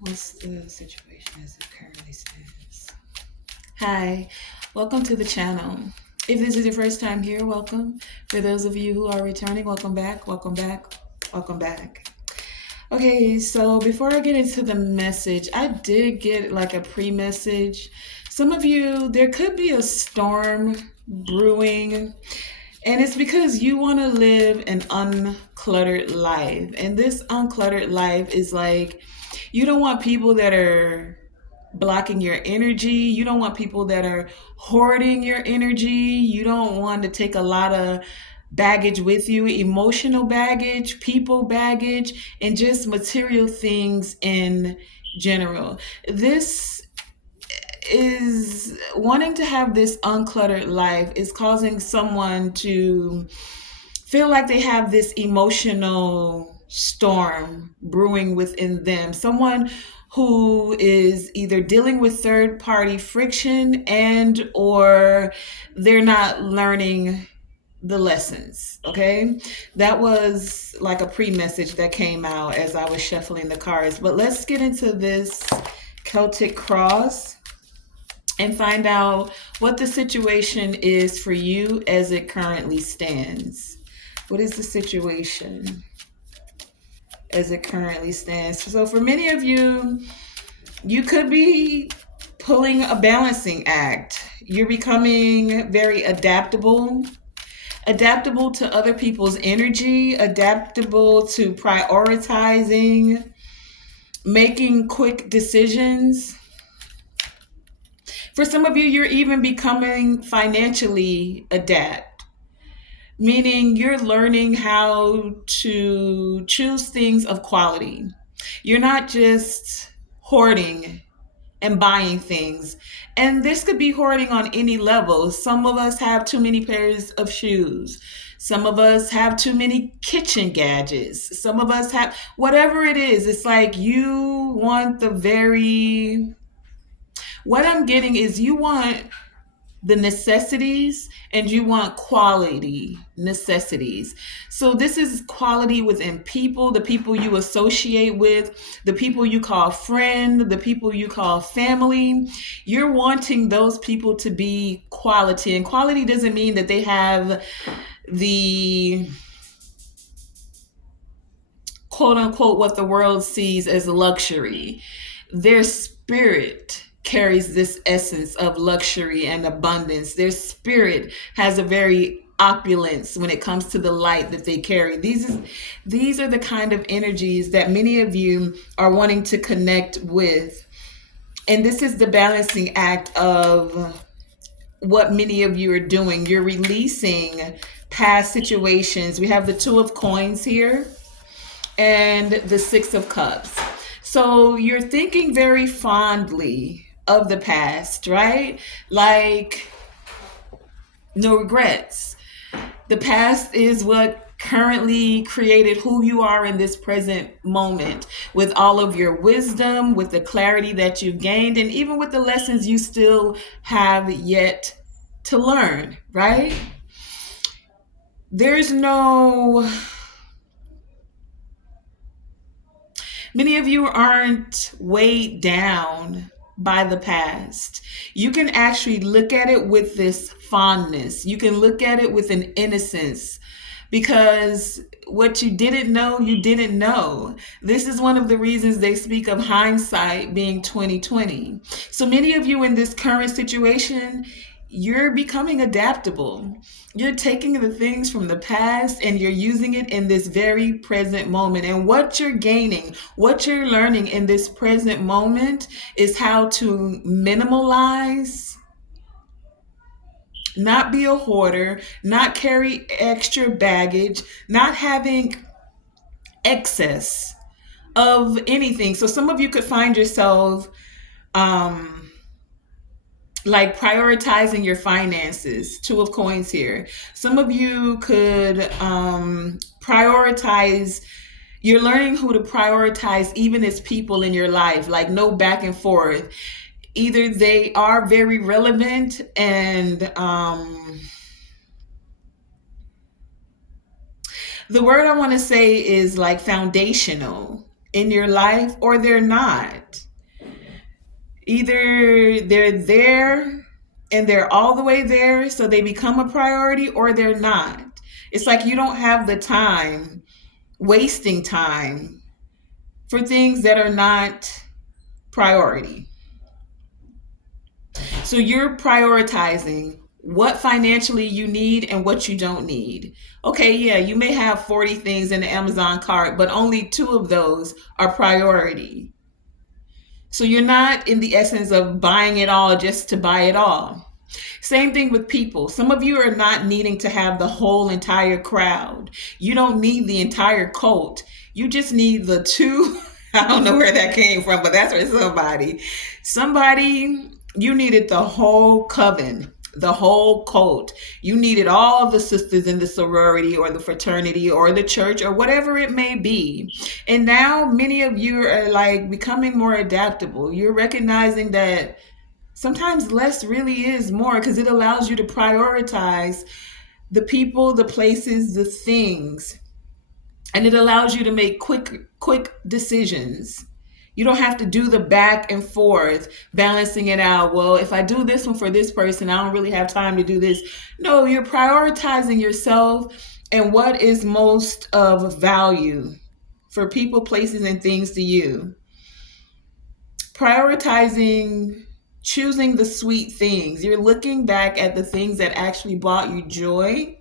What's the situation as it currently stands? Hi, welcome to the channel. If this is your first time here, welcome. For those of you who are returning, welcome back, welcome back, welcome back. Okay, so before I get into the message, I did get like a pre-message. Some of you, there could be a storm brewing, and it's because you want to live an uncluttered life. And this uncluttered life is like, you don't want people that are blocking your energy. You don't want people that are hoarding your energy. You don't want to take a lot of baggage with you, emotional baggage, people baggage, and just material things in general. This is wanting to have this uncluttered life is causing someone to feel like they have this emotional storm brewing within them. Someone who is either dealing with third party friction and or they're not learning the lessons. Okay, that was like a pre-message that came out as I was shuffling the cards. But let's get into this Celtic cross and find out what the situation is for you as it currently stands. What is the situation as it currently stands? So for many of you, you could be pulling a balancing act. You're becoming very adaptable to other people's energy, adaptable to prioritizing, making quick decisions. For some of you, you're even becoming financially adept, meaning you're learning how to choose things of quality. You're not just hoarding and buying things. And this could be hoarding on any level. Some of us have too many pairs of shoes. Some of us have too many kitchen gadgets. Some of us have whatever it is. It's like you want the very, what I'm getting is you want the necessities and you want quality necessities. So this is quality within people, the people you associate with, the people you call friend, the people you call family. You're wanting those people to be quality, and quality doesn't mean that they have the quote unquote what the world sees as luxury. Their spirit carries this essence of luxury and abundance. Their spirit has a very opulence when it comes to the light that they carry. These are the kind of energies that many of you are wanting to connect with. And this is the balancing act of what many of you are doing. You're releasing past situations. We have the Two of Coins here and the Six of Cups. So you're thinking very fondly of the past, right? Like, no regrets. The past is what currently created who you are in this present moment, with all of your wisdom, with the clarity that you've gained, and even with the lessons you still have yet to learn, right? There's no, many of you aren't weighed down by the past. You can actually look at it with this fondness. You can look at it with an innocence, because what you didn't know, you didn't know. This is one of the reasons they speak of hindsight being 2020. So many of you in this current situation, you're becoming adaptable. You're taking the things from the past and you're using it in this very present moment. And what you're gaining, what you're learning in this present moment is how to minimalize, not be a hoarder, not carry extra baggage, not having excess of anything. So some of you could find yourself like prioritizing your finances. Two of Coins here. Some of you could prioritize, you're learning who to prioritize even as people in your life, like no back and forth. Either they are very relevant and the word I want to say is like foundational. in your life or they're not. Either they're there and they're all the way there, so they become a priority, or they're not. It's like you don't have the time, wasting time for things that are not priority. So you're prioritizing what financially you need and what you don't need. Okay, yeah, you may have 40 things in the Amazon cart, but only two of those are priority. So you're not in the essence of buying it all just to buy it all. Same thing with people. Some of you are not needing to have the whole entire crowd. You don't need the entire cult. You just need the two. I don't know where that came from, but that's for somebody. Somebody, you needed the whole coven, the whole cult. You needed all of the sisters in the sorority or the fraternity or the church or whatever it may be. And now many of you are like becoming more adaptable. You're recognizing that sometimes less really is more, because it allows you to prioritize the people, the places, the things, and it allows you to make quick decisions. You don't have to do the back and forth, balancing it out. Well, if I do this one for this person, I don't really have time to do this. No, you're prioritizing yourself and what is most of value for people, places, and things to you. Prioritizing, choosing the sweet things. You're looking back at the things that actually brought you joy,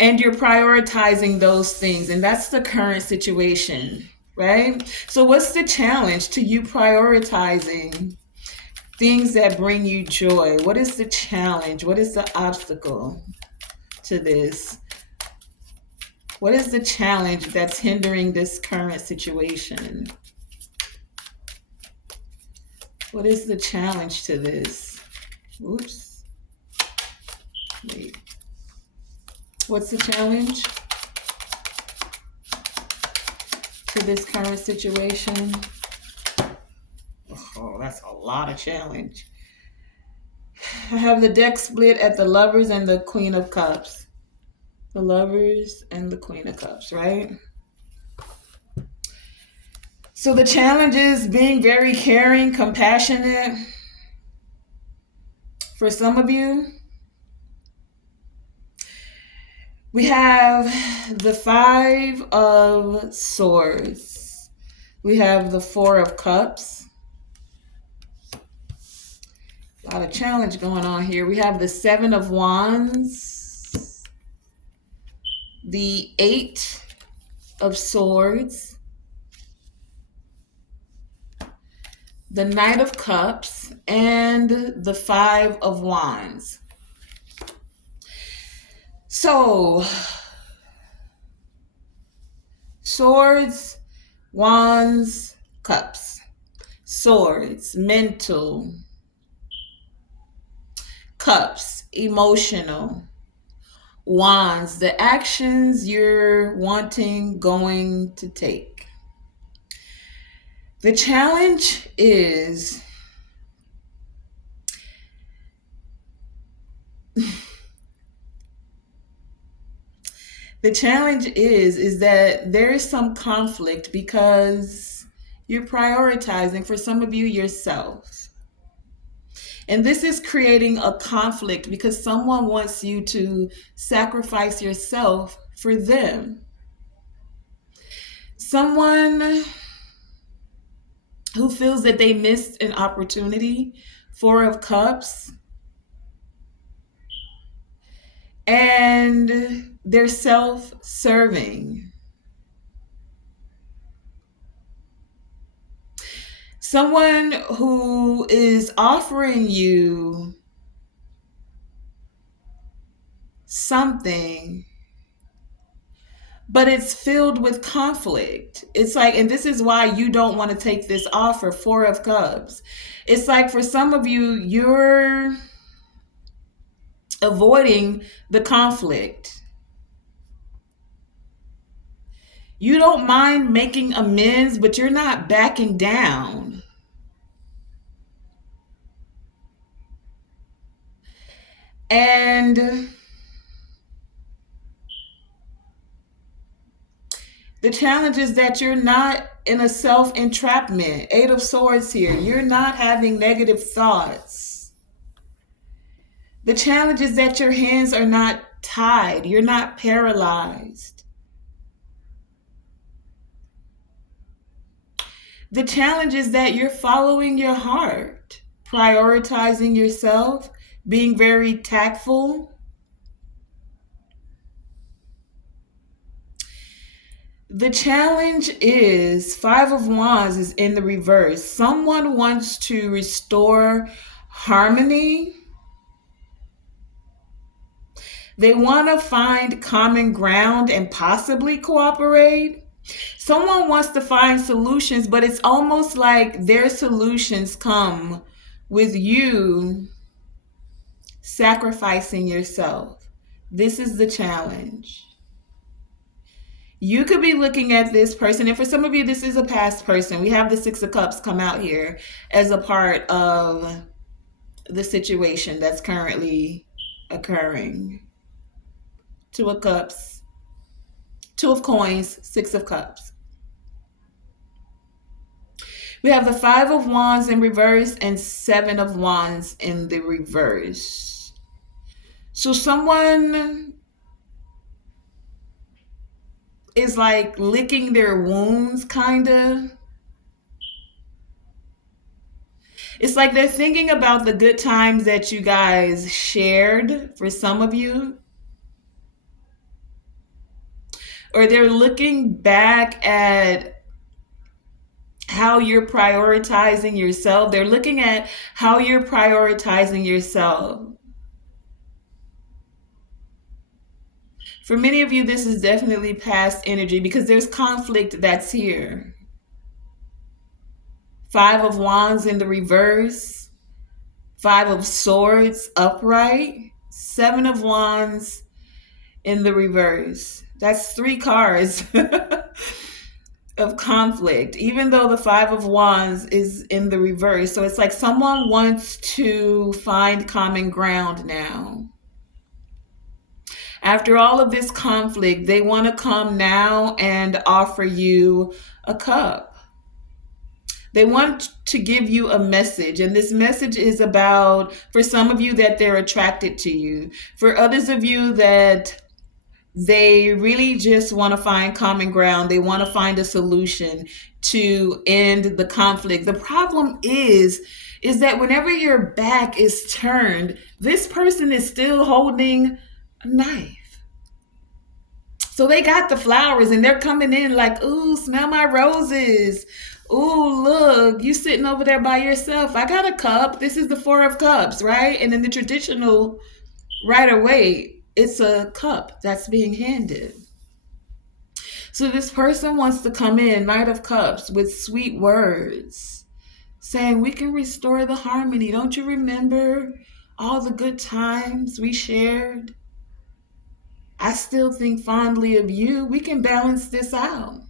and you're prioritizing those things. And that's the current situation, right? So what's the challenge to you prioritizing things that bring you joy? What is the challenge? What is the obstacle to this? What is the challenge that's hindering this current situation? What is the challenge to this? Oops. Wait. What's the challenge to this current situation? Oh, that's a lot of challenge. I have the deck split at the Lovers and the Queen of Cups. The Lovers and the Queen of Cups, right? So the challenge is being very caring, compassionate. For some of you, we have the Five of Swords. We have the Four of Cups. A lot of challenge going on here. We have the Seven of Wands, the Eight of Swords, the Knight of Cups, and the Five of Wands. So, Swords, Wands, Cups. Swords, mental. Cups, emotional. Wands, the actions you're wanting, going to take. The challenge is that there is some conflict because you're prioritizing, for some of you, yourself. And this is creating a conflict because someone wants you to sacrifice yourself for them. Someone who feels that they missed an opportunity, Four of Cups, and they're self-serving. Someone who is offering you something, but it's filled with conflict. It's like, and this is why you don't want to take this offer, Four of Cups. It's like for some of you, you're avoiding the conflict. You don't mind making amends, but you're not backing down. And The challenge is that you're not in a self entrapment. Eight of Swords here. You're not having negative thoughts. The challenge is that your hands are not tied. You're not paralyzed. The challenge is that you're following your heart, prioritizing yourself, being very tactful. The challenge is Five of Wands is in the reverse. Someone wants to restore harmony. They want to find common ground and possibly cooperate. Someone wants to find solutions, but it's almost like their solutions come with you sacrificing yourself. This is the challenge. You could be looking at this person, and for some of you, this is a past person. We have the Six of Cups come out here as a part of the situation that's currently occurring. Two of Cups, Two of Coins, Six of Cups. We have the Five of Wands in reverse and Seven of Wands in the reverse. So someone is like licking their wounds, kind of. It's like they're thinking about the good times that you guys shared for some of you. Or they're looking back at how you're prioritizing yourself. They're looking at how you're prioritizing yourself. For many of you, this is definitely past energy because there's conflict that's here. Five of Wands in the reverse. Five of Swords upright. Seven of Wands in the reverse. That's three cards of conflict, even though the Five of Wands is in the reverse. So it's like someone wants to find common ground now. After all of this conflict, they want to come now and offer you a cup. They want to give you a message, and this message is about, for some of you, that they're attracted to you. For others of you, that they really just want to find common ground. They want to find a solution to end the conflict. The problem is that whenever your back is turned, this person is still holding a knife. So they got the flowers and they're coming in like, ooh, smell my roses. Ooh, look, you sitting over there by yourself. I got a cup. This is the Four of Cups, right? And in the traditional right away, it's a cup that's being handed. So this person wants to come in, Knight of Cups, with sweet words, saying, we can restore the harmony. Don't you remember all the good times we shared? I still think fondly of you. We can balance this out.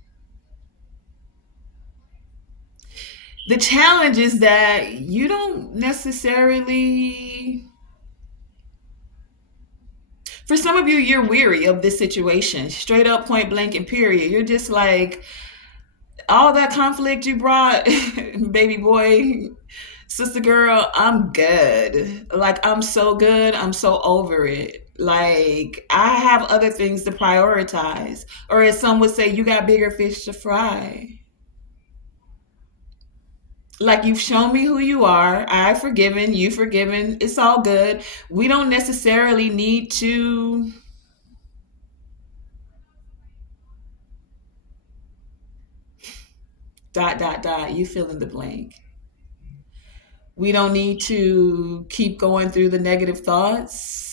The challenge is that you don't necessarily, for some of you, you're weary of this situation, straight up, point blank, and period. You're just like, all that conflict you brought, baby boy, sister girl, I'm good. Like, I'm so good. I'm so over it. Like, I have other things to prioritize. Or as some would say, you got bigger fish to fry. Like, you've shown me who you are. I've forgiven, you forgiven. It's all good. We don't necessarily need to dot dot dot. You fill in the blank. We don't need to keep going through the negative thoughts.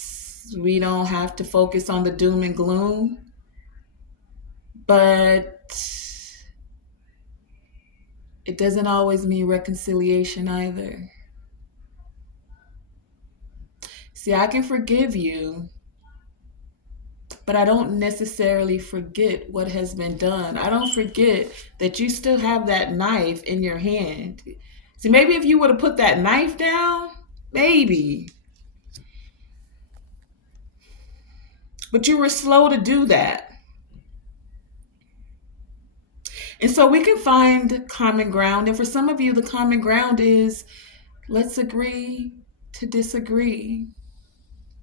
We don't have to focus on the doom and gloom. But it doesn't always mean reconciliation either. See, I can forgive you, but I don't necessarily forget what has been done. I don't forget that you still have that knife in your hand. See, maybe if you would have put that knife down, maybe. But you were slow to do that. And so we can find common ground. And for some of you, the common ground is let's agree to disagree,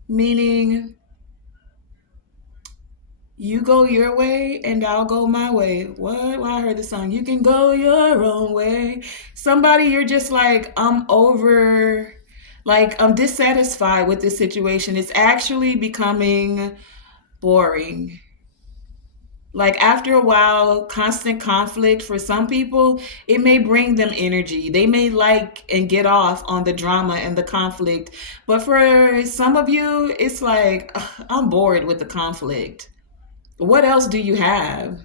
meaning you go your way and I'll go my way. What? Well, I heard the song. You can go your own way. Somebody, you're just like, I'm over, like, I'm dissatisfied with this situation. It's actually becoming boring. Like, after a while, constant conflict for some people, it may bring them energy. They may like and get off on the drama and the conflict. But for some of you, it's like, "Ugh, I'm bored with the conflict. What else do you have?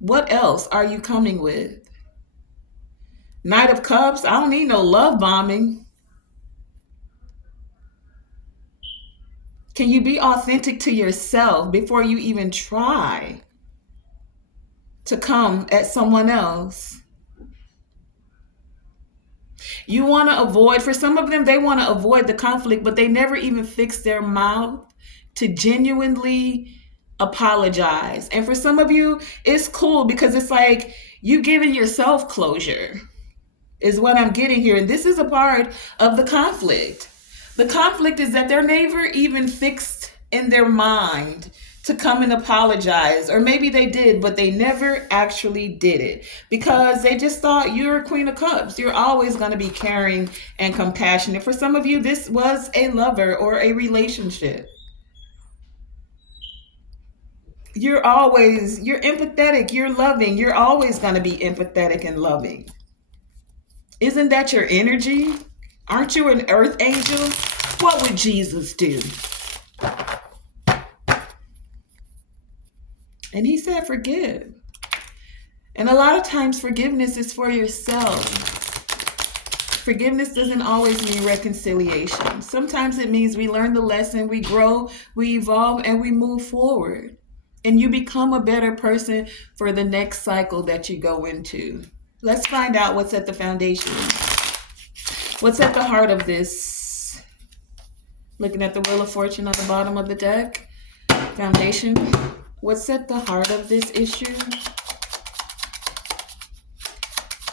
What else are you coming with? Knight of Cups, I don't need no love bombing. Can you be authentic to yourself before you even try to come at someone else? You want to avoid, for some of them, they want to avoid the conflict, but they never even fix their mouth to genuinely apologize. And for some of you, it's cool because it's like you giving yourself closure, is what I'm getting here. And this is a part of the conflict. The conflict is that they're never even fixed in their mind to come and apologize. Or maybe they did, but they never actually did it because they just thought you're a Queen of Cups. You're always going to be caring and compassionate. For some of you, this was a lover or a relationship. You're empathetic, you're loving, you're always going to be empathetic and loving. Isn't that your energy? Aren't you an earth angel? What would Jesus do? And he said, forgive. And a lot of times forgiveness is for yourself. Forgiveness doesn't always mean reconciliation. Sometimes it means we learn the lesson, we grow, we evolve, and we move forward. And you become a better person for the next cycle that you go into. Let's find out what's at the foundation. What's at the heart of this? Looking at the Wheel of Fortune on the bottom of the deck. Foundation. What's at the heart of this issue?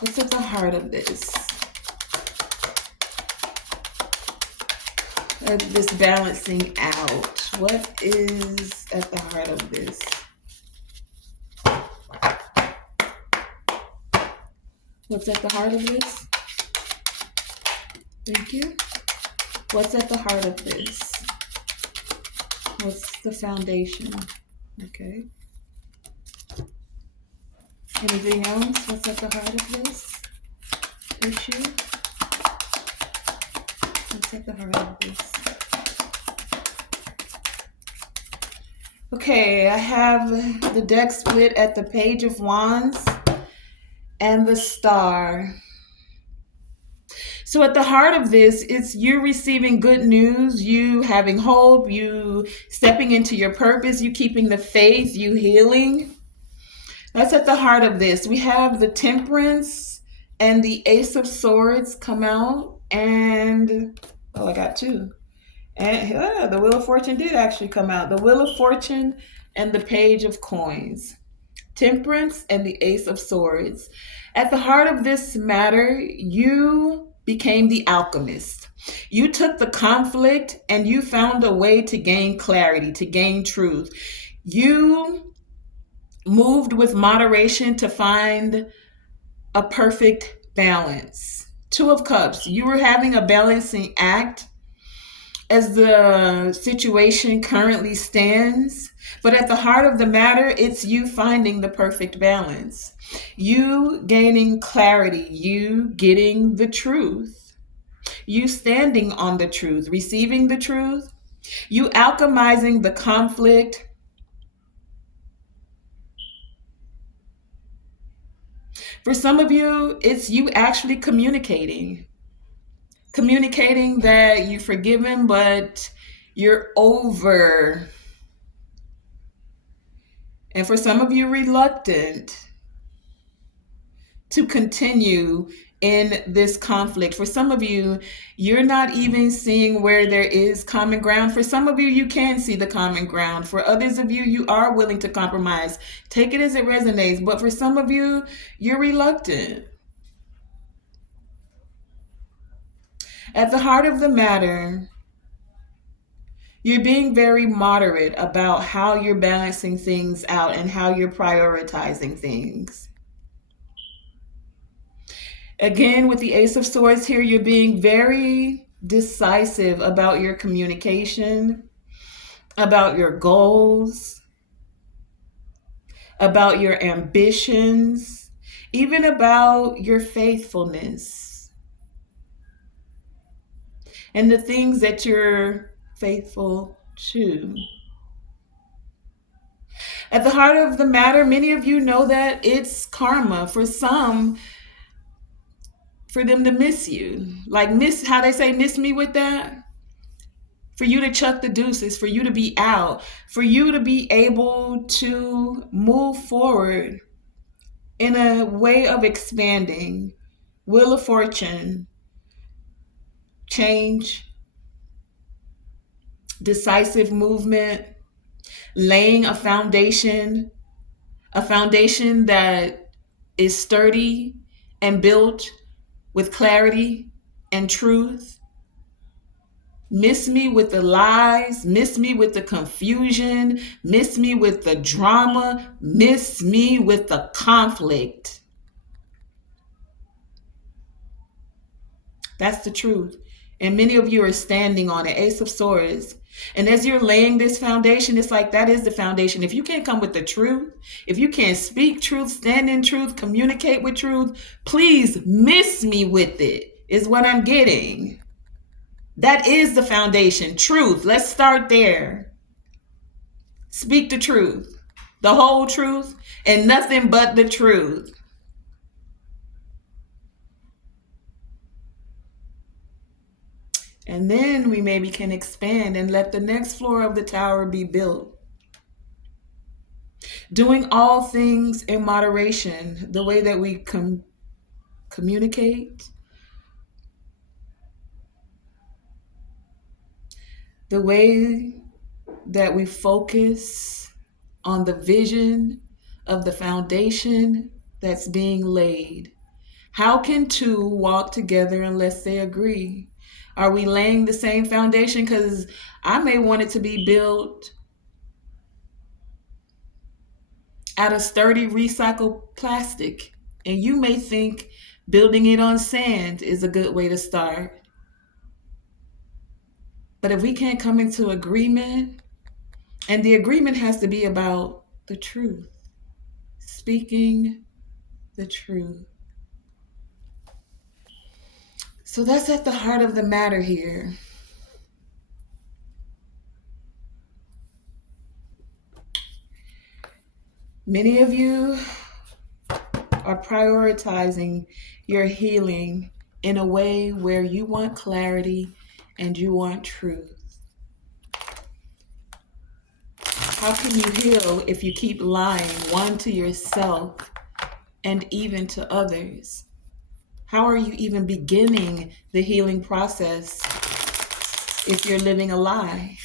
What's at the heart of this? This balancing out. What is at the heart of this? What's at the heart of this? Thank you. What's at the heart of this? What's the foundation? Okay. Anything else? What's at the heart of this issue? What's at the heart of this? Okay, I have the deck split at the Page of Wands and the Star. So at the heart of this, it's you receiving good news, you having hope, you stepping into your purpose, you keeping the faith, you healing. That's at the heart of this. We have the Temperance and the Ace of Swords come out, and I got two. And the Wheel of Fortune did actually come out. The Wheel of Fortune and the Page of Coins. Temperance and the Ace of Swords. At the heart of this matter, you became the alchemist. You took the conflict and you found a way to gain clarity, to gain truth. You moved with moderation to find a perfect balance. Two of Cups, you were having a balancing act as the situation currently stands. But at the heart of the matter, it's you finding the perfect balance. You gaining clarity, you getting the truth, you standing on the truth, receiving the truth, you alchemizing the conflict. For some of you, it's you actually communicating that you've forgiven, but you're over. And for some of you, reluctant. to continue in this conflict. For some of you, you're not even seeing where there is common ground. For some of you, you can see the common ground. For others of you, you are willing to compromise. Take it as it resonates. But for some of you, you're reluctant. At the heart of the matter, you're being very moderate about how you're balancing things out and how you're prioritizing things. Again, with the Ace of Swords here, you're being very decisive about your communication, about your goals, about your ambitions, even about your faithfulness and the things that you're faithful to. At the heart of the matter, many of you know that it's karma for some for them to miss you. Like miss, how they say, miss me with that? For you to chuck the deuces, for you to be out, for you to be able to move forward in a way of expanding, wheel of fortune, change, decisive movement, laying a foundation that is sturdy and built with clarity and truth. Miss me with the lies, miss me with the confusion, miss me with the drama, miss me with the conflict. That's the truth. And many of you are standing on it, Ace of Swords. And as you're laying this foundation, it's like that is the foundation. If you can't come with the truth, if you can't speak truth, stand in truth, communicate with truth, please miss me with it, is what I'm getting. That is the foundation. Truth. Let's start there. Speak the truth, the whole truth, and nothing but the truth. And then we maybe can expand and let the next floor of the tower be built. Doing all things in moderation, the way that we communicate, the way that we focus on the vision of the foundation that's being laid. How can two walk together unless they agree? Are we laying the same foundation? Because I may want it to be built out of sturdy recycled plastic, and you may think building it on sand is a good way to start. But if we can't come into agreement, and the agreement has to be about the truth, speaking the truth. So that's at the heart of the matter here. Many of you are prioritizing your healing in a way where you want clarity and you want truth. How can you heal if you keep lying, one, to yourself and even to others? How are you even beginning the healing process if you're living a lie?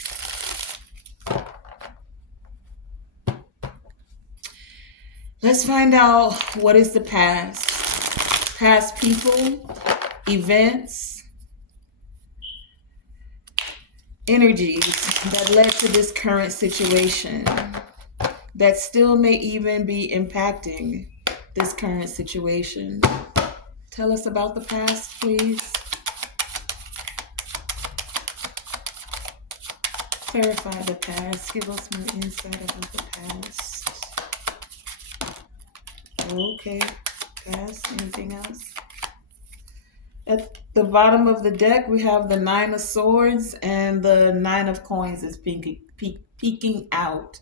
Let's find out what is the past. Past people, events, energies that led to this current situation that still may even be impacting this current situation. Tell us about the past, please. Clarify the past. Give us more insight about the past. Okay, past. Anything else? At the bottom of the deck, we have the Nine of Swords and the Nine of Coins is peeking out.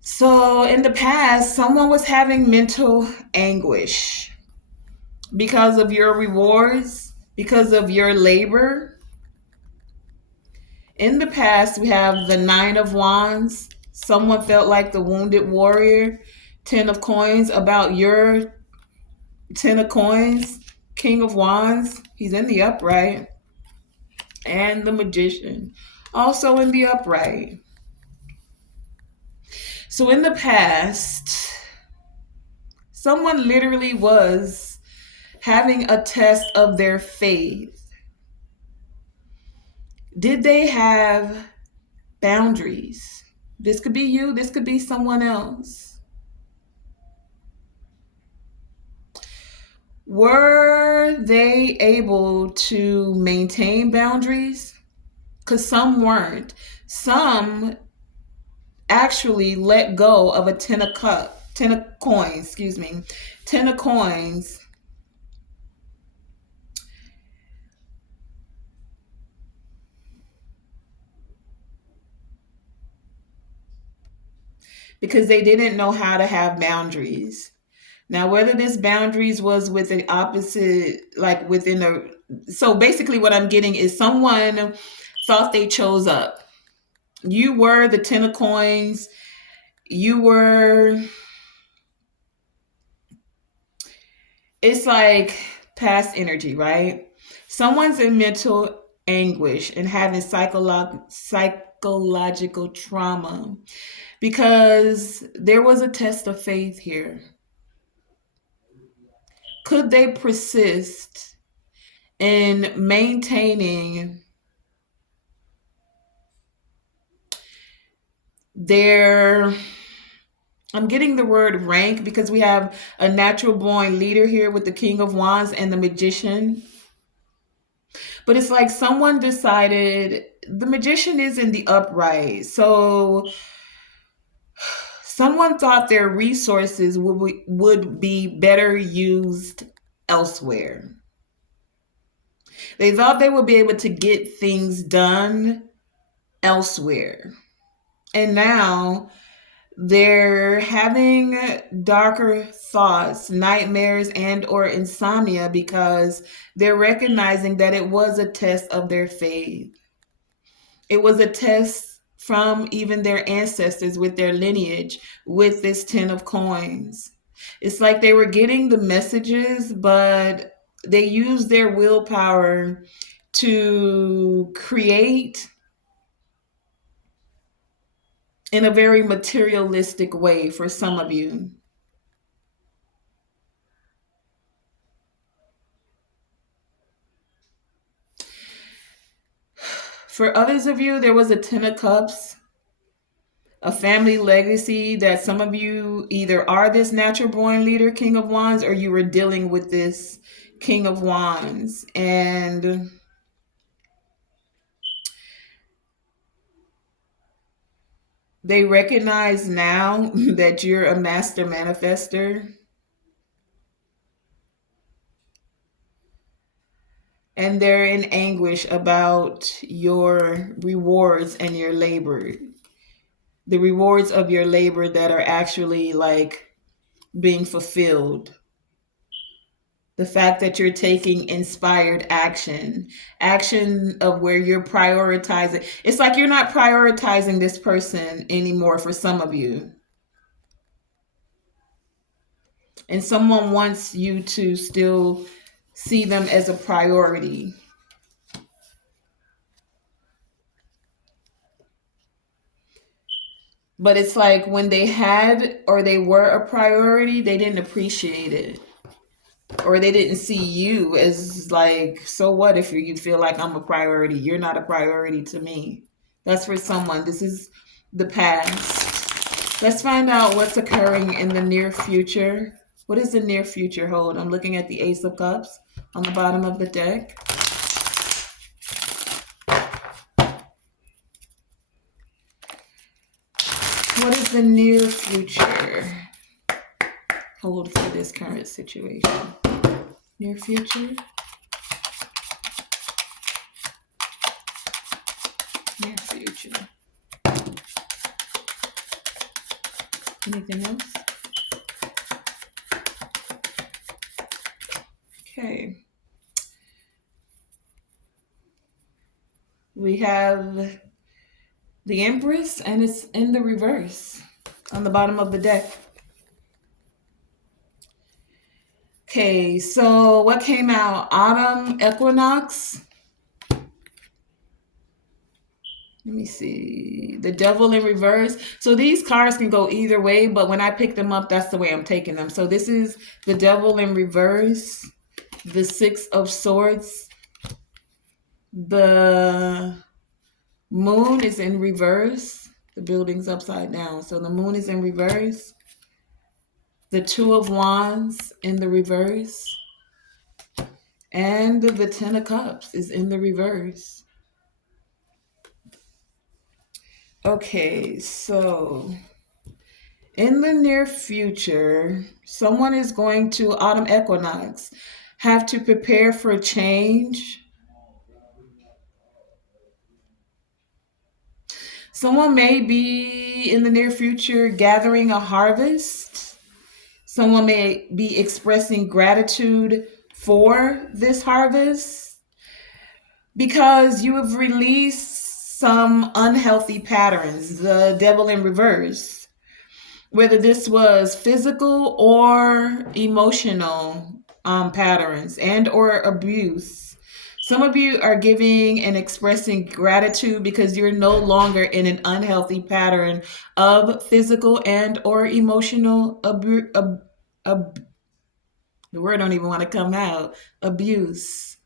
So in the past, someone was having mental anguish because of your rewards, because of your labor. In the past, we have the Nine of Wands. Someone felt like the wounded warrior. Ten of Coins, about your Ten of Coins, King of Wands. He's in the upright. And the Magician, also in the upright. So in the past, someone literally was having a test of their faith. Did they have boundaries? This could be you, this could be someone else. Were they able to maintain boundaries? Because some weren't. Some actually let go of a ten of coins, excuse me, 10 of coins, because they didn't know how to have boundaries. Now, whether this boundaries was with the opposite, like within a, so basically what I'm getting is someone thought they chose up. You were the 10 of coins. You were, it's like past energy, right? Someone's in mental anguish and having psychological trauma because there was a test of faith here. Could they persist in maintaining their, I'm getting the word rank because we have a natural born leader here with the King of Wands and the Magician. But it's like someone decided the Magician is in the upright. So someone thought their resources would be better used elsewhere. They thought they would be able to get things done elsewhere. And now they're having darker thoughts, nightmares, and or insomnia because they're recognizing that it was a test of their faith. It was a test from even their ancestors with their lineage with this 10 of coins. It's like they were getting the messages, but they used their willpower to create in a very materialistic way for some of you. For others of you, there was a 10 of cups, a family legacy that some of you either are this natural born leader, King of Wands, or you were dealing with this King of Wands. And they recognize now that you're a master manifester. And they're in anguish about your rewards and your labor. The rewards of your labor that are actually like being fulfilled. The fact that you're taking inspired action of where you're prioritizing. It's like you're not prioritizing this person anymore for some of you. And someone wants you to still see them as a priority. But it's like when they had or they were a priority, they didn't appreciate it. Or they didn't see you as like, so what if you feel like I'm a priority? You're not a priority to me. That's for someone. This is the past. Let's find out what's occurring in the near future. What does the near future hold? I'm looking at the Ace of Cups on the bottom of the deck. What does the near future hold for this current situation? Near future? Near future. Anything else? Okay. We have the Empress, and it's in the reverse on the bottom of the deck. Okay, so what came out? Autumn equinox. Let me see. The Devil in Reverse. So these cards can go either way, but when I pick them up, that's the way I'm taking them. So this is the Devil in Reverse, the Six of Swords. The Moon is in reverse. The building's upside down. So the Moon is in reverse. The Two of Wands in the reverse. And the Ten of Cups is in the reverse. Okay, so in the near future, someone is going to autumn equinox have to prepare for change. Someone may be in the near future gathering a harvest. Someone may be expressing gratitude for this harvest because you have released some unhealthy patterns, the devil in reverse. Whether this was physical or emotional patterns and or abuse. Some of you are giving and expressing gratitude because you're no longer in an unhealthy pattern of physical and or emotional the word don't even want to come out, abuse.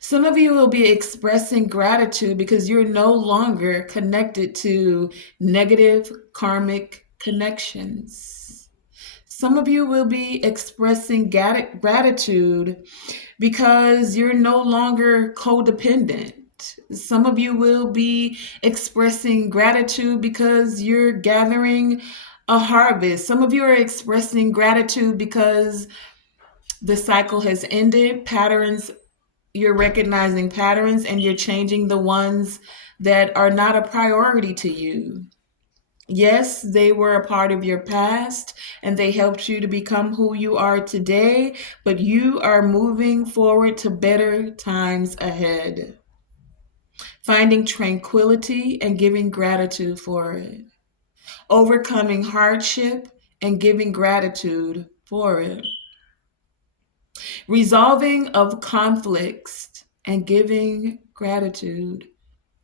Some of you will be expressing gratitude because you're no longer connected to negative karmic connections. Some of you will be expressing gratitude because you're no longer codependent. Some of you will be expressing gratitude because you're gathering a harvest. Some of you are expressing gratitude because the cycle has ended, patterns you're recognizing patterns and you're changing the ones that are not a priority to you. Yes, they were a part of your past and they helped you to become who you are today, but you are moving forward to better times ahead. Finding tranquility and giving gratitude for it. Overcoming hardship and giving gratitude for it. Resolving of conflicts and giving gratitude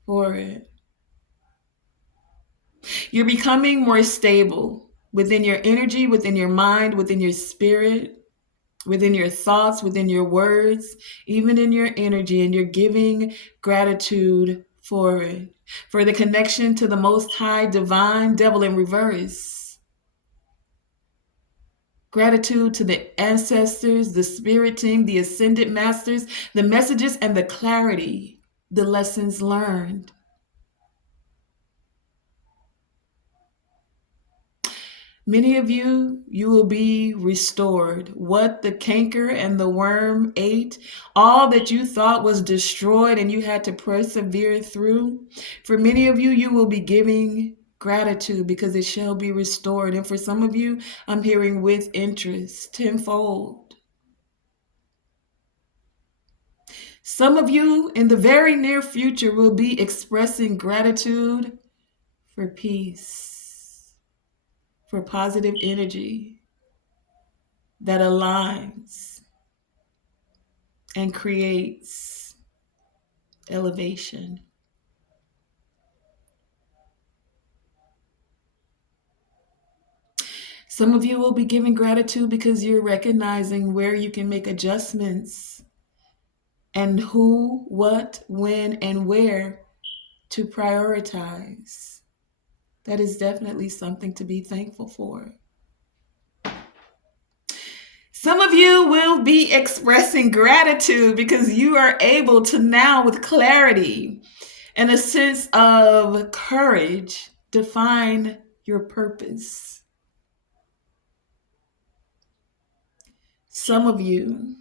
for it. You're becoming more stable within your energy, within your mind, within your spirit, within your thoughts, within your words, even in your energy, and you're giving gratitude for it. For the connection to the Most High, Divine, Devil in Reverse. Gratitude to the ancestors, the spirit team, the ascended masters, the messages and the clarity, the lessons learned. Many of you, you will be restored. What the canker and the worm ate, all that you thought was destroyed and you had to persevere through. For many of you, you will be giving gratitude because it shall be restored. And for some of you, I'm hearing with interest, tenfold. Some of you in the very near future will be expressing gratitude for peace, for positive energy that aligns and creates elevation. Some of you will be giving gratitude because you're recognizing where you can make adjustments and who, what, when, and where to prioritize. That is definitely something to be thankful for. Some of you will be expressing gratitude because you are able to now, with clarity and a sense of courage, define your purpose. Some of you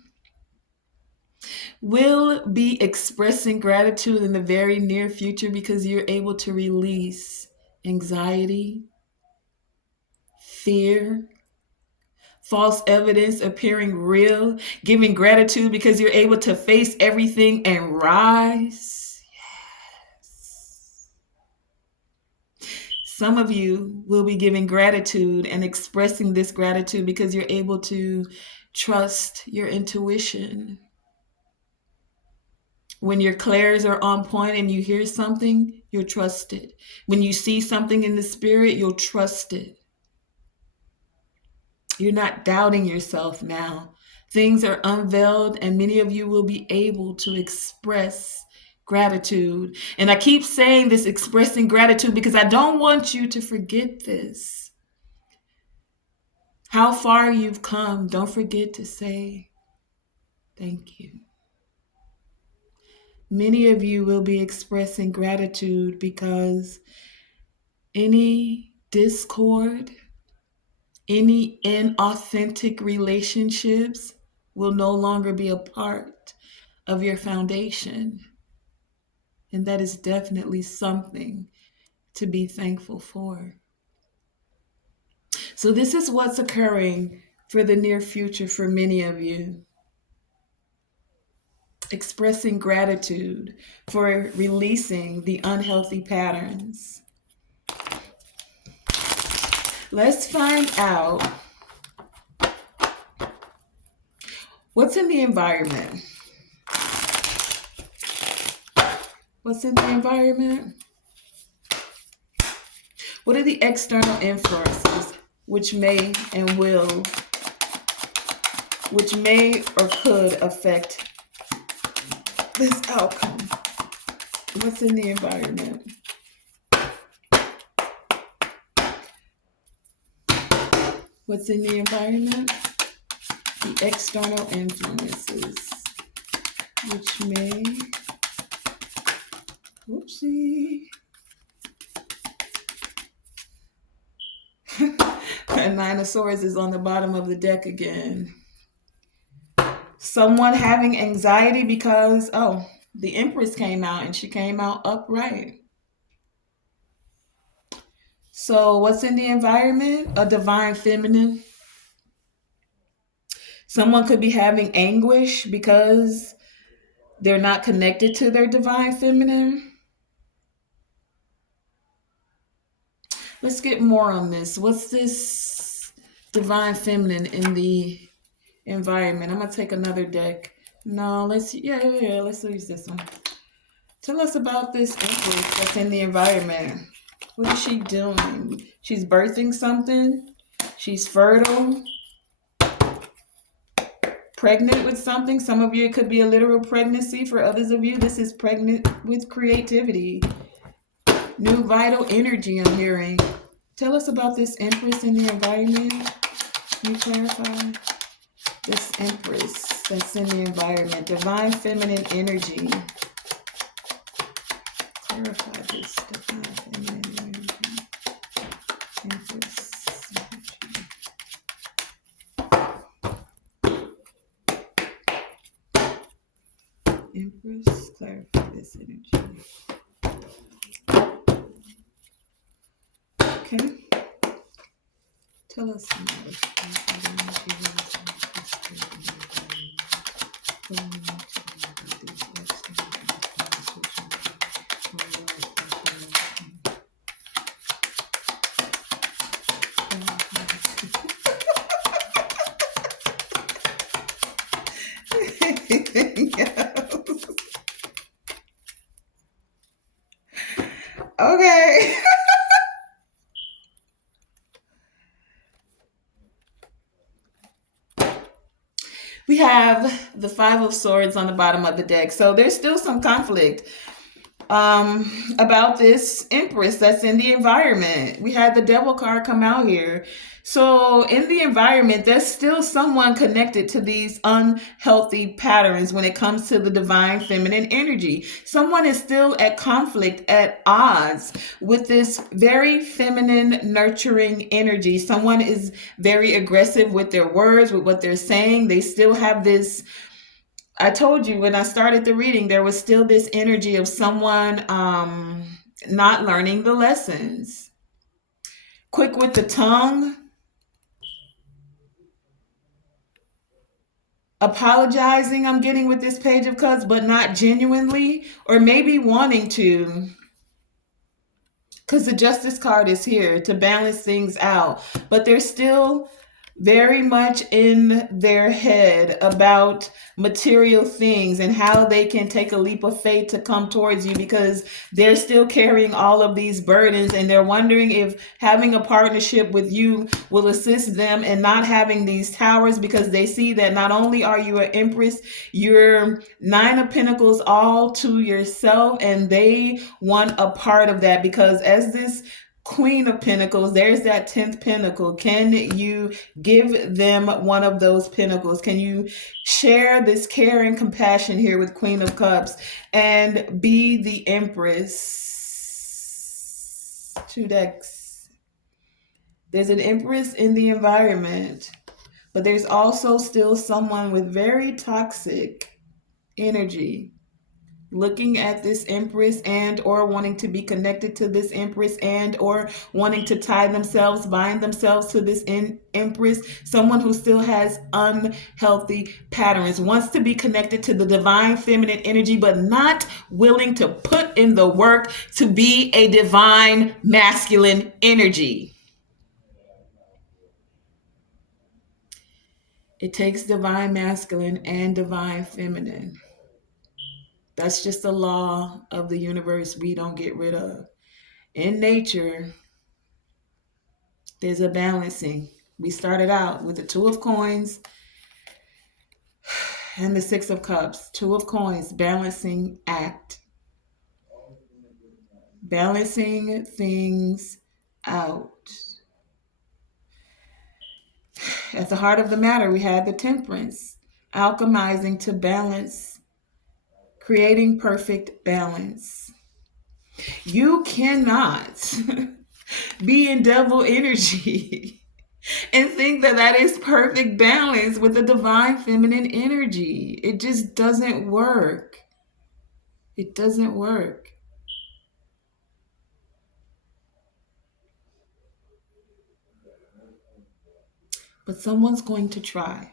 will be expressing gratitude in the very near future because you're able to release anxiety, fear, false evidence appearing real, giving gratitude because you're able to face everything and rise. Yes. Some of you will be giving gratitude and expressing this gratitude because you're able to trust your intuition. When your clairs are on point and you hear something, you'll trust it. When you see something in the spirit, you'll trust it. You're not doubting yourself now. Things are unveiled, and many of you will be able to express gratitude. And I keep saying this, expressing gratitude, because I don't want you to forget this. How far you've come, don't forget to say thank you. Many of you will be expressing gratitude because any discord, any inauthentic relationships will no longer be a part of your foundation. And that is definitely something to be thankful for. So this is what's occurring for the near future for many of you. Expressing gratitude for releasing the unhealthy patterns. Let's find out what's in the environment. What's in the environment? What are the external influences which may or could affect this outcome? What's in the environment? What's in the environment? The external influences which may, whoopsie. Nine of Swords is on the bottom of the deck again. Someone having anxiety because, the Empress came out and she came out upright. So what's in the environment? A divine feminine. Someone could be having anguish because they're not connected to their divine feminine. Let's get more on this. What's this divine feminine in the environment? I'm going to take another deck. No, let's use this one. Tell us about this Empress that's in the environment. What is she doing? She's birthing something. She's fertile. Pregnant with something. Some of you, it could be a literal pregnancy. For others of you, this is pregnant with creativity. New vital energy I'm hearing. Tell us about this Empress in the environment. Can you clarify? This Empress that's in the environment. Divine feminine energy. Clarify this divine feminine energy. Empress energy. Empress, clarify this energy. Okay. Tell us more. Okay. We have the Five of Swords on the bottom of the deck. So there's still some conflict about this Empress that's in the environment. We had the Devil card come out here. So in the environment, there's still someone connected to these unhealthy patterns when it comes to the divine feminine energy. Someone is still at conflict, at odds with this very feminine, nurturing energy. Someone is very aggressive with their words, with what they're saying. They still have this. I told you when I started the reading, there was still this energy of someone not learning the lessons. Quick with the tongue. Apologizing, I'm getting with this Page of Cups, but not genuinely, or maybe wanting to because the Justice card is here to balance things out, but they're still very much in their head about material things and how they can take a leap of faith to come towards you, because they're still carrying all of these burdens, and they're wondering if having a partnership with you will assist them in not having these towers, because they see that not only are you an empress, you're Nine of Pentacles all to yourself, and they want a part of that, because as this Queen of Pentacles, there's that 10th pentacle. Can you give them one of those pentacles? Can you share this care and compassion here with Queen of Cups and be the Empress? Two decks. There's an Empress in the environment, but there's also still someone with very toxic energy looking at this Empress and or wanting to be connected to this Empress and or wanting to tie themselves, bind themselves to this Empress. Someone who still has unhealthy patterns, wants to be connected to the divine feminine energy, but not willing to put in the work to be a divine masculine energy. It takes divine masculine and divine feminine. That's just a law of the universe we don't get rid of. In nature, there's a balancing. We started out with the Two of Coins and the Six of Cups. Two of Coins, balancing act. Balancing things out. At the heart of the matter, we had the Temperance. Alchemizing to balance, creating perfect balance. You cannot be in devil energy and think that that is perfect balance with the divine feminine energy. It just doesn't work. It doesn't work. But someone's going to try.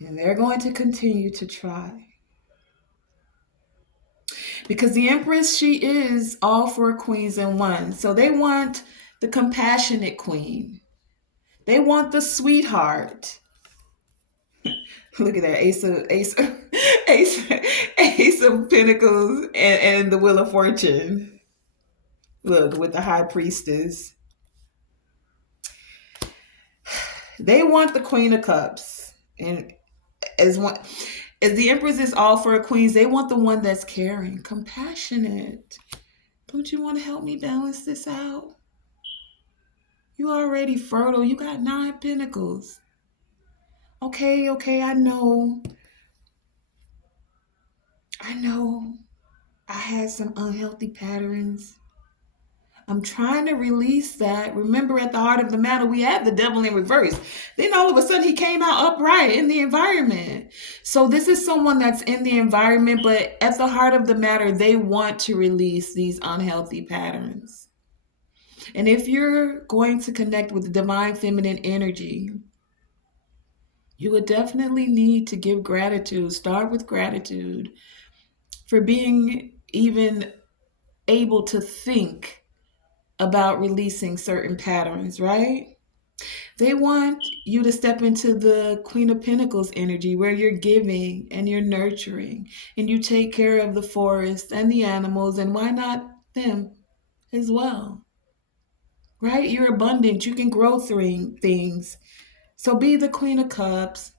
And they're going to continue to try. Because the Empress, she is all for queens and one. So they want the compassionate queen. They want the sweetheart. Look at that, Ace of Pentacles and the Wheel of Fortune. Look, with the High Priestess. They want the Queen of Cups. And as the Empress is all for queens, they want the one that's caring, compassionate. Don't you want to help me balance this out? You already fertile. You got 9 pentacles. Okay, I know. I had some unhealthy patterns. I'm trying to release that. Remember, at the heart of the matter, we had the devil in reverse. Then all of a sudden, he came out upright in the environment. So this is someone that's in the environment, but at the heart of the matter, they want to release these unhealthy patterns. And if you're going to connect with the divine feminine energy, you would definitely need to give gratitude. Start with gratitude for being even able to think about releasing certain patterns, right? They want you to step into the Queen of Pentacles energy, where you're giving and you're nurturing and you take care of the forest and the animals, and why not them as well, right? You're abundant. You can grow things. So be the Queen of Cups.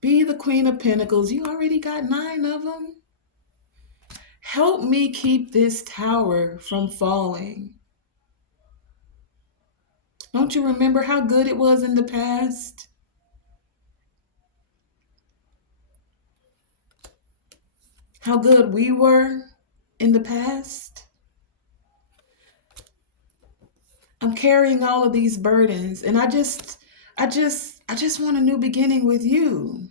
Be the Queen of Pentacles. You already got 9 of them. Help me keep this tower from falling. Don't you remember how good it was in the past? How good we were in the past? I'm carrying all of these burdens, and I just want a new beginning with you.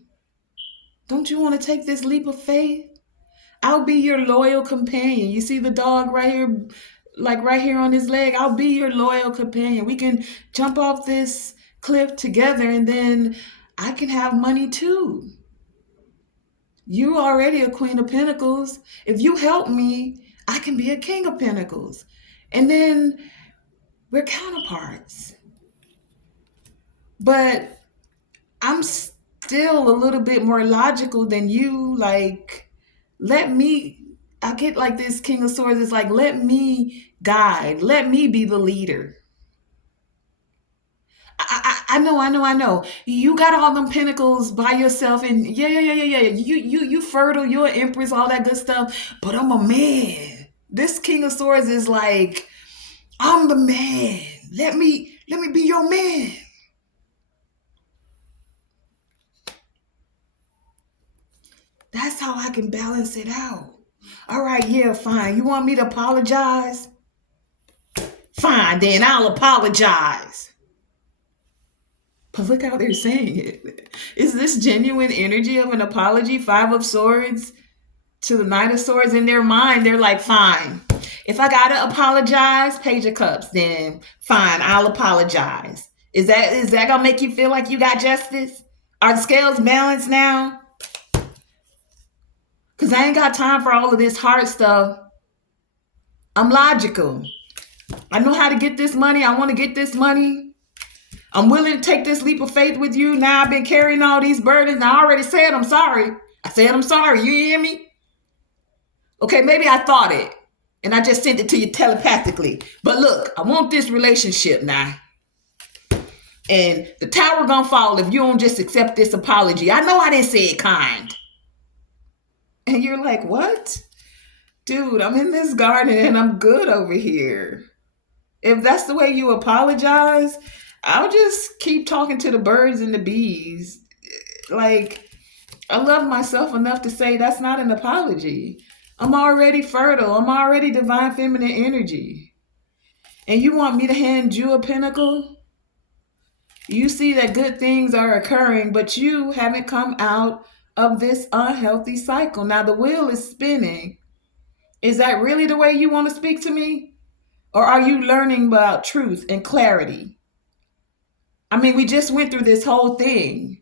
Don't you want to take this leap of faith? I'll be your loyal companion. You see the dog right here, like right here on his leg? I'll be your loyal companion. We can jump off this cliff together, and then I can have money too. You already a Queen of Pentacles. If you help me, I can be a King of Pentacles. And then we're counterparts. But I'm still a little bit more logical than you. Like, let me, I get like this King of Swords. It's like, let me guide, let me be the leader. I know. You got all them pinnacles by yourself, and yeah. You fertile, you're an empress, all that good stuff. But I'm a man. This King of Swords is like, I'm the man. Let me be your man. That's how I can balance it out. All right, yeah, fine. You want me to apologize? Fine, then I'll apologize. But look how they're saying it. Is this genuine energy of an apology? Five of Swords to the Knight of Swords. In their mind, they're like, fine. If I gotta apologize, Page of Cups, then fine, I'll apologize. Is that gonna make you feel like you got justice? Are the scales balanced now? Because I ain't got time for all of this hard stuff. I'm logical. I know how to get this money. I want to get this money. I'm willing to take this leap of faith with you. Now I've been carrying all these burdens. I already said I'm sorry. I said I'm sorry. You hear me? Okay, maybe I thought it and I just sent it to you telepathically. But look, I want this relationship now. And the tower gonna fall if you don't just accept this apology. I know I didn't say it kind. And you're like, what? Dude, I'm in this garden and I'm good over here. If that's the way you apologize, I'll just keep talking to the birds and the bees. Like, I love myself enough to say that's not an apology. I'm already fertile. I'm already divine feminine energy. And you want me to hand you a pinnacle? You see that good things are occurring, but you haven't come out of this unhealthy cycle. Now the wheel is spinning. Is that really the way you want to speak to me? Or are you learning about truth and clarity? I mean, we just went through this whole thing.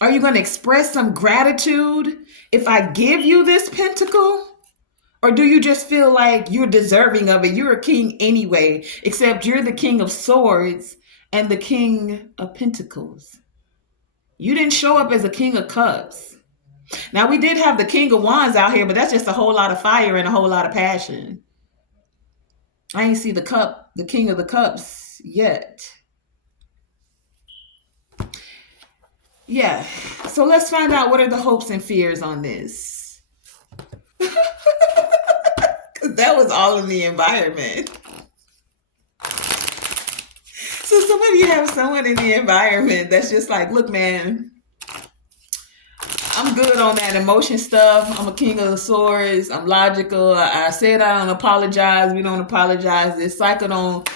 Are you going to express some gratitude if I give you this pentacle? Or do you just feel like you're deserving of it? You're a king anyway, except you're the King of Swords and the King of Pentacles. You didn't show up as a King of Cups. Now, we did have the King of Wands out here, but that's just a whole lot of fire and a whole lot of passion. I ain't see the King of the Cups yet. Yeah, so let's find out what are the hopes and fears on this. Because that was all in the environment. So some of you have someone in the environment that's just like, look, man, I'm good on that emotion stuff. I'm a King of the Swords. I'm logical. I said I don't apologize. We don't apologize. This cycle don't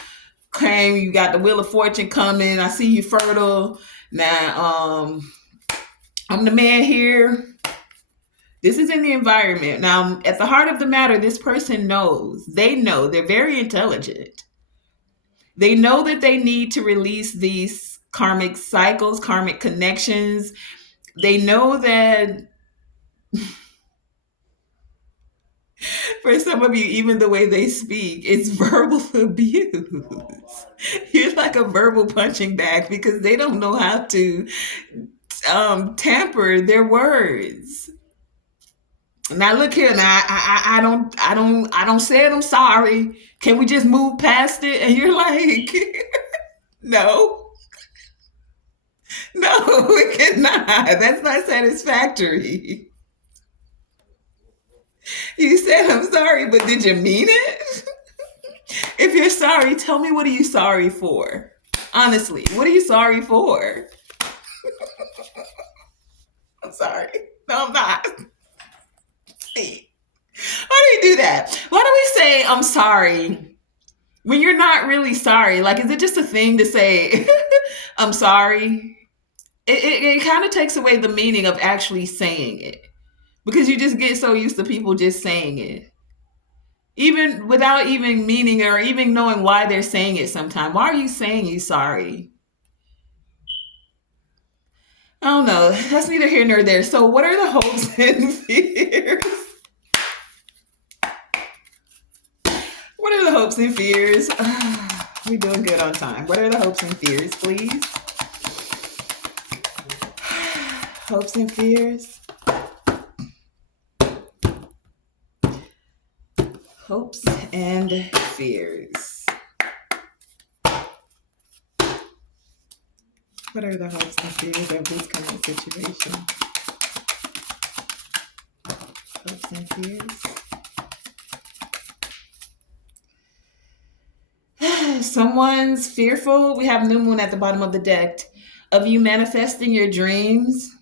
claim. You got the Wheel of Fortune coming. I see you fertile. Now, I'm the man here. This is in the environment. Now, at the heart of the matter, this person knows. They know. They're very intelligent. They know that they need to release these karmic cycles, karmic connections. They know that for some of you, even the way they speak, it's verbal abuse. You're like a verbal punching bag because they don't know how to tamper their words. Now look here. Now I don't say it. I'm sorry. Can we just move past it? And you're like, no, no, we cannot. That's not satisfactory. You said I'm sorry, but did you mean it? If you're sorry, tell me, what are you sorry for? Honestly, what are you sorry for? I'm sorry. No, I'm not. See, why do you do that? Why do we say I'm sorry when you're not really sorry? Like, is it just a thing to say I'm sorry? It kind of takes away the meaning of actually saying it because you just get so used to people just saying it. Even without even meaning or even knowing why they're saying it sometimes. Why are you saying you sorry? I don't know. That's neither here nor there. So what are the hopes and fears? are the hopes and fears? We're doing good on time. What are the hopes and fears, please? Hopes and fears. Hopes and fears. What are the hopes and fears of this current situation? Hopes and fears. Someone's fearful. We have new moon at the bottom of the deck of you manifesting your dreams.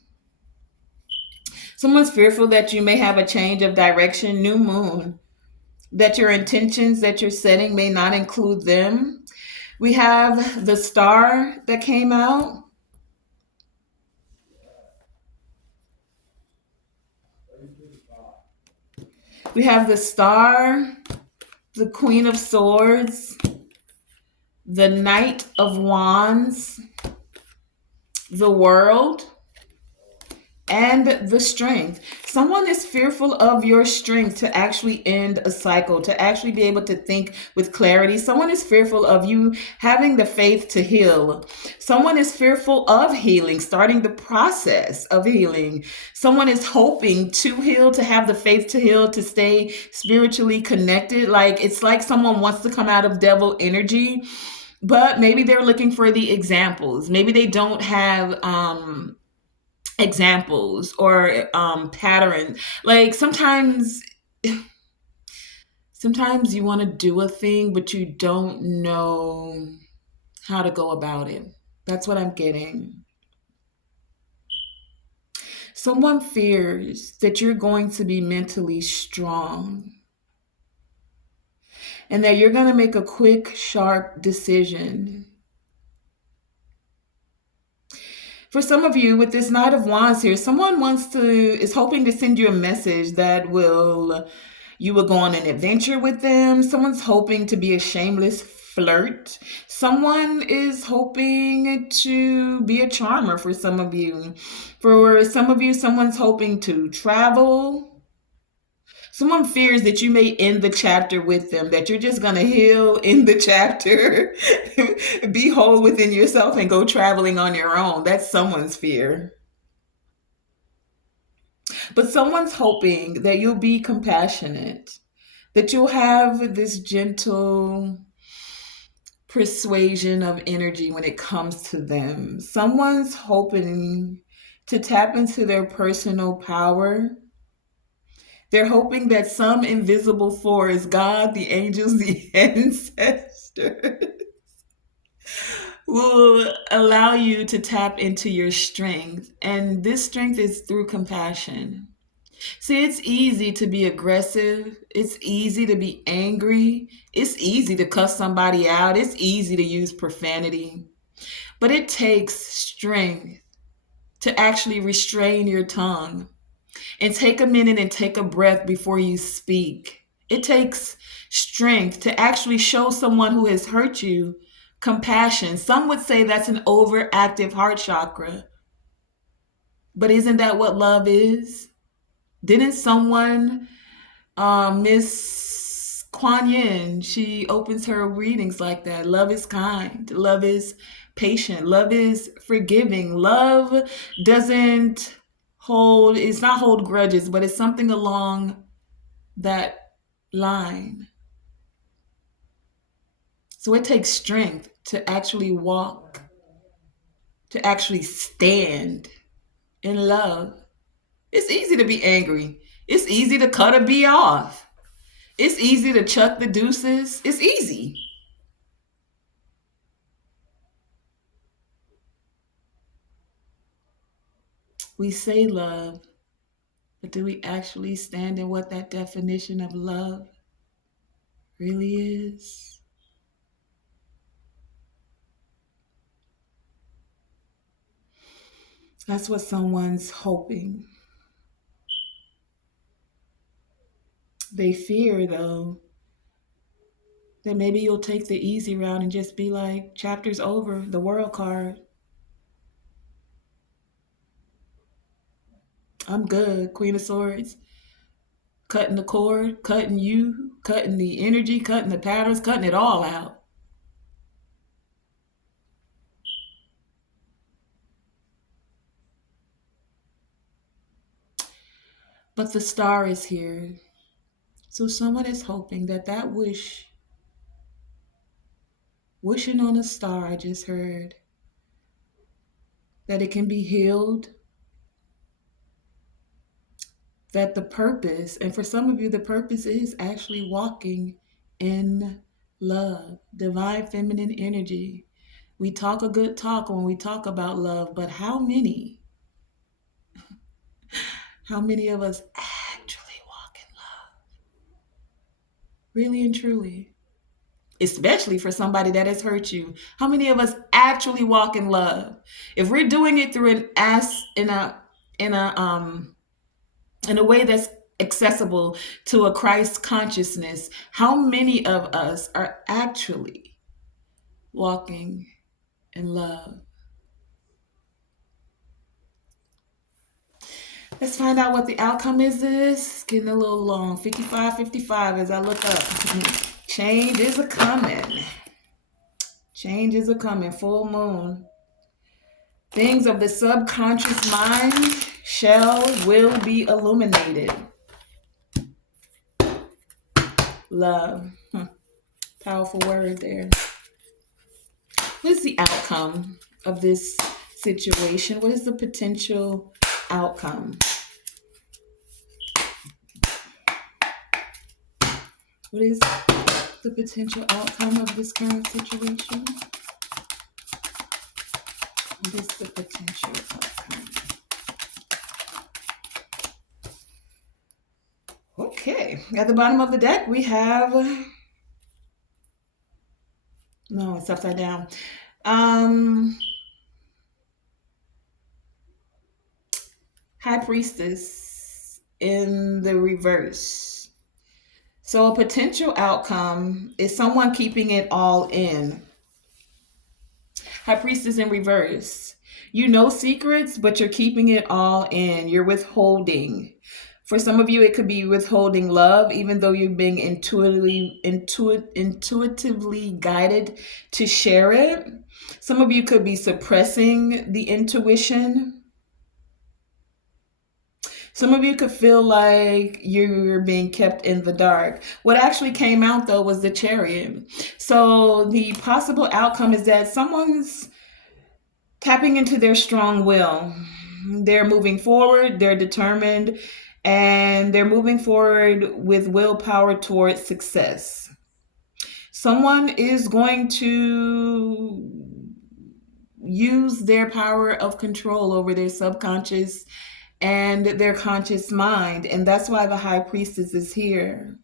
Someone's fearful that you may have a change of direction, new moon, that your intentions that you're setting may not include them. We have the star that came out. We have the star, the Queen of Swords, the Knight of Wands, the World, and the Strength. Someone is fearful of your strength to actually end a cycle, to actually be able to think with clarity. Someone is fearful of you having the faith to heal. Someone is fearful of healing, starting the process of healing. Someone is hoping to heal, to have the faith to heal, to stay spiritually connected. Like it's like someone wants to come out of devil energy, but maybe they're looking for the examples. Maybe they don't have examples or patterns. Like sometimes you want to do a thing but you don't know how to go about it. That's what I'm getting. Someone fears that you're going to be mentally strong and that you're going to make a quick, sharp decision. For some of you, with this Knight of Wands here, someone is hoping to send you a message that you will go on an adventure with them. Someone's hoping to be a shameless flirt. Someone is hoping to be a charmer for some of you. For some of you, someone's hoping to travel. Someone fears that you may end the chapter with them, that you're just going to heal in the chapter, be whole within yourself, and go traveling on your own. That's someone's fear. But someone's hoping that you'll be compassionate, that you'll have this gentle persuasion of energy when it comes to them. Someone's hoping to tap into their personal power. They're hoping that some invisible force, God, the angels, the ancestors, will allow you to tap into your strength. And this strength is through compassion. See, it's easy to be aggressive. It's easy to be angry. It's easy to cuss somebody out. It's easy to use profanity. But it takes strength to actually restrain your tongue and take a minute and take a breath before you speak. It takes strength to actually show someone who has hurt you compassion. Some would say that's an overactive heart chakra. But isn't that what love is? Didn't someone, Miss Kuan Yin, she opens her readings like that. Love is kind. Love is patient. Love is forgiving. Love doesn't it's not hold grudges, but it's something along that line. So it takes strength to actually walk, to actually stand in love. It's easy to be angry. It's easy to cut a bee off. It's easy to chuck the deuces. It's easy. We say love, but do we actually stand in what that definition of love really is? That's what someone's hoping. They fear, though, that maybe you'll take the easy route and just be like, chapter's over, the world card. I'm good, Queen of Swords. cutting the cord, cutting you, cutting the energy, cutting the patterns, cutting it all out. But the star is here. So someone is hoping that that wishing on a star I just heard, that it can be healed, that the purpose, and for some of you, the purpose is actually walking in love, divine feminine energy. We talk a good talk when we talk about love, but how many of us actually walk in love? Really and truly. Especially for somebody that has hurt you. How many of us actually walk in love? If we're doing it through an ass in a in a way that's accessible to a Christ consciousness, how many of us are actually walking in love? Let's find out what the outcome is. This getting a little long. 55 as I look up. Change is a coming. Change is a coming. Full moon. Things of the subconscious mind will be illuminated. Love. Powerful word there. What is the outcome of this situation? What is the potential outcome? What is the potential outcome of this current situation? What is the potential outcome? Okay, at the bottom of the deck we have, no, it's upside down. High Priestess in the reverse. So a potential outcome is someone keeping it all in. High Priestess in reverse. You know secrets, but you're keeping it all in. You're withholding. For some of you, it could be withholding love, even though you're being intuitively guided to share it. Some of you could be suppressing the intuition. Some of you could feel like you're being kept in the dark. What actually came out, though, was the Chariot. So the possible outcome is that someone's tapping into their strong will. They're moving forward, they're determined, and they're moving forward with willpower towards success. Someone is going to use their power of control over their subconscious and their conscious mind. And that's why the High Priestess is here.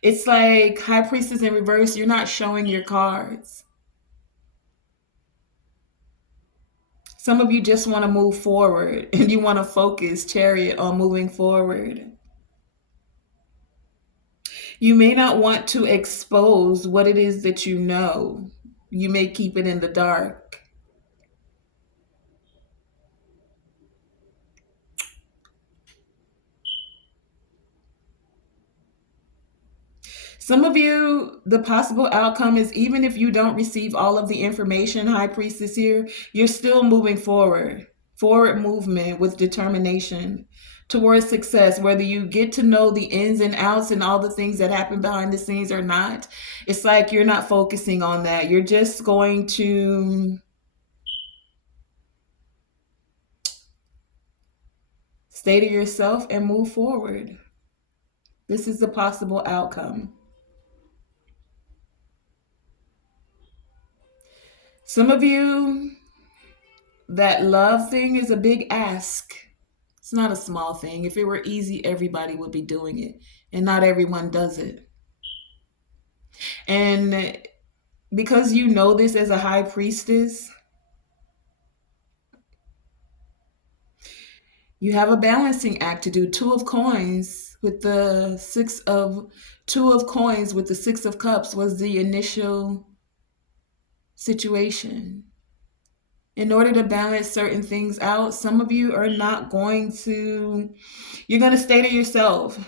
It's like High Priestess in reverse, you're not showing your cards. Some of you just want to move forward and you want to focus, Chariot, on moving forward. You may not want to expose what it is that you know. You may keep it in the dark. Some of you, the possible outcome is even if you don't receive all of the information, High Priestess here, you're still moving forward. Forward movement with determination towards success, whether you get to know the ins and outs and all the things that happen behind the scenes or not. It's like you're not focusing on that. You're just going to stay to yourself and move forward. This is the possible outcome. Some of you, that love thing is a big ask. It's not a small thing. If it were easy, everybody would be doing it. And not everyone does it. And because you know this as a High Priestess, you have a balancing act to do. Two of Coins with the Two of Coins with the Six of Cups was the initial situation. In order to balance certain things out, some of you are not going to, you're going to stay to yourself.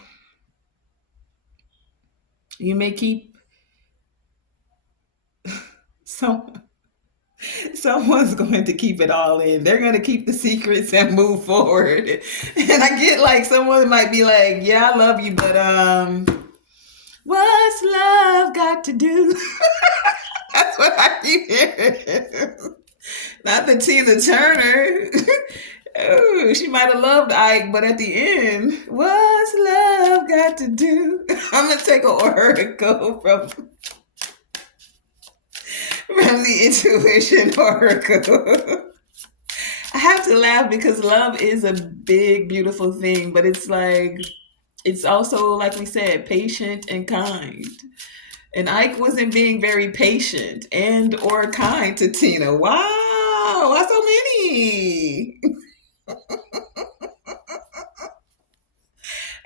You may keep some someone's going to keep it all in. They're going to keep the secrets and move forward. And I get like someone might be like, "Yeah, I love you, but what's love got to do?" That's what I keep hearing. Not the Tina Turner. Oh, she might have loved Ike, but at the end, what's love got to do? I'm gonna take an oracle from the intuition oracle. I have to laugh because love is a big, beautiful thing, but it's like it's also, like we said, patient and kind. And Ike wasn't being very patient and or kind to Tina. Wow, why so many?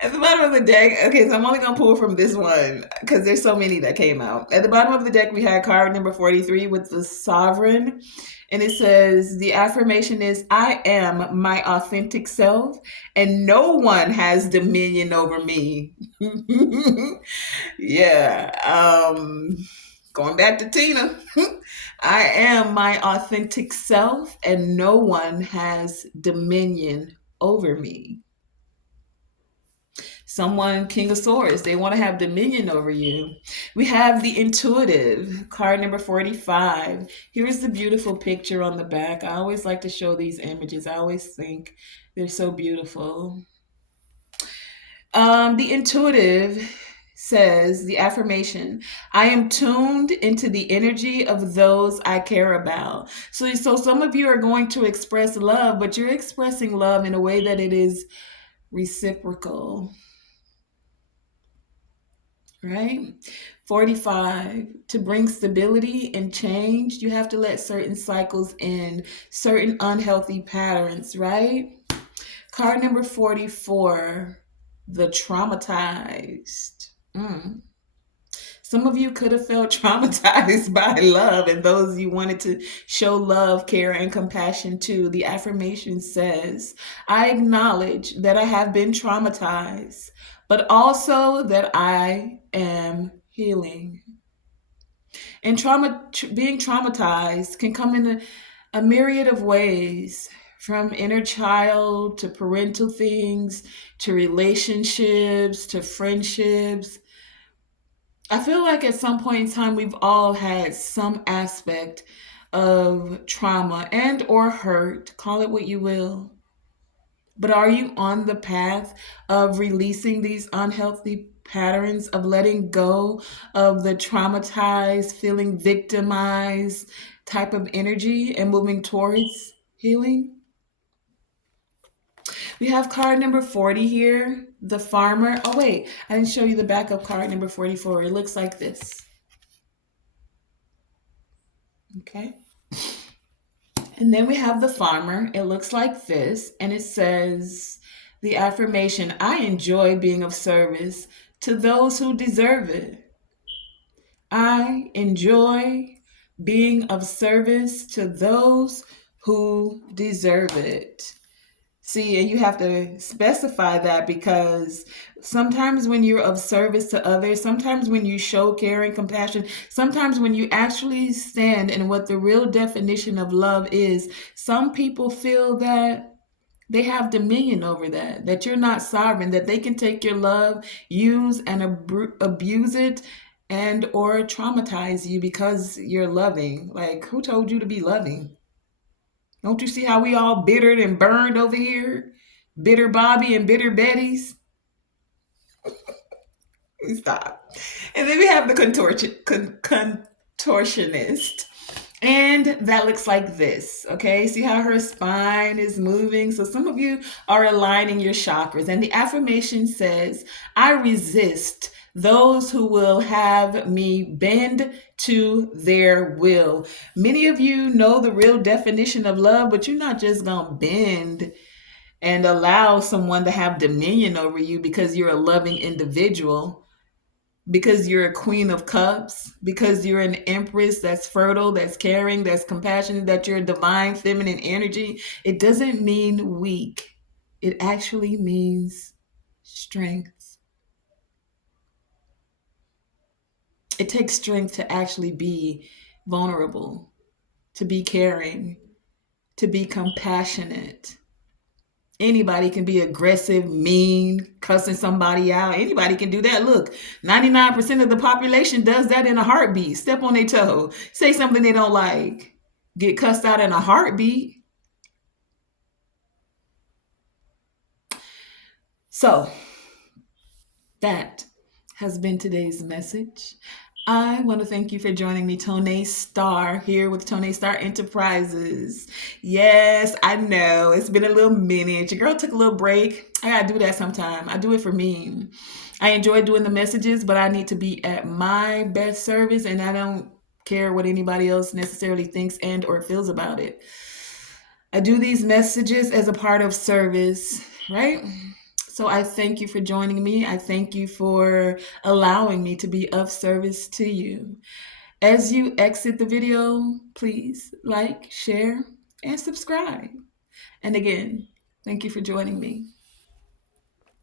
At the bottom of the deck, okay, so I'm only gonna pull from this one because there's so many that came out. At the bottom of the deck, we had card number 43 with the Sovereign, and it says the affirmation is, "I am my authentic self, and no one has dominion over me." Yeah, going back to Tina, I am my authentic self, and no one has dominion over me. Someone, King of Swords, they want to have dominion over you. We have the Intuitive, card number 45. Here's the beautiful picture on the back. I always like to show these images. I always think they're so beautiful. The Intuitive says the affirmation, "I am tuned into the energy of those I care about." So some of you are going to express love, but you're expressing love in a way that it is reciprocal. Right? 45, to bring stability and change, you have to let certain cycles end, certain unhealthy patterns, right? Card number 44, the traumatized. Some of you could have felt traumatized by love, and those you wanted to show love, care, and compassion to. The affirmation says, "I acknowledge that I have been traumatized, but also that I am healing." And being traumatized can come in a myriad of ways, from inner child to parental things to relationships to friendships. I feel like at some point in time we've all had some aspect of trauma and or hurt, call it what you will. But are you on the path of releasing these unhealthy patterns, of letting go of the traumatized, feeling victimized type of energy and moving towards healing? We have card number 40 here, the Farmer. Oh, wait, I didn't show you the back of card number 44. It looks like this. Okay. And then we have the Farmer. It looks like this, and it says the affirmation, "I enjoy being of service to those who deserve it." I enjoy being of service to those who deserve it. See, and you have to specify that, because sometimes when you're of service to others, sometimes when you show care and compassion, sometimes when you actually stand in what the real definition of love is, some people feel that they have dominion over that, that you're not sovereign, that they can take your love, use and abuse it, and or traumatize you because you're loving. Like, who told you to be loving? Don't you see how we all bittered and burned over here? Bitter Bobby and bitter Betty's. Stop. And then we have the contortionist. And that looks like this. Okay, see how her spine is moving? So some of you are aligning your chakras. And the affirmation says, "I resist those who will have me bend to their will." Many of you know the real definition of love, but you're not just going to bend and allow someone to have dominion over you because you're a loving individual. because you're a queen of cups, because you're an empress that's fertile, that's caring, that's compassionate, that you're a divine feminine energy, it doesn't mean weak. It actually means strength. It takes strength to actually be vulnerable, to be caring, to be compassionate. Anybody can be aggressive, mean, cussing somebody out. Anybody can do that. Look, 99% of the population does that in a heartbeat. Step on their toe, say something they don't like, get cussed out in a heartbeat. So, that has been today's message. I want to thank you for joining me, Tonae Star, here with Tonae Star Enterprises. Yes, I know it's been a little minute. Your girl took a little break. I gotta do that sometime. I do it for me. I enjoy doing the messages, but I need to be at my best service, and I don't care what anybody else necessarily thinks and or feels about it. I do these messages as a part of service, right? So I thank you for joining me. I thank you for allowing me to be of service to you. As you exit the video, please like, share, and subscribe. And again, thank you for joining me.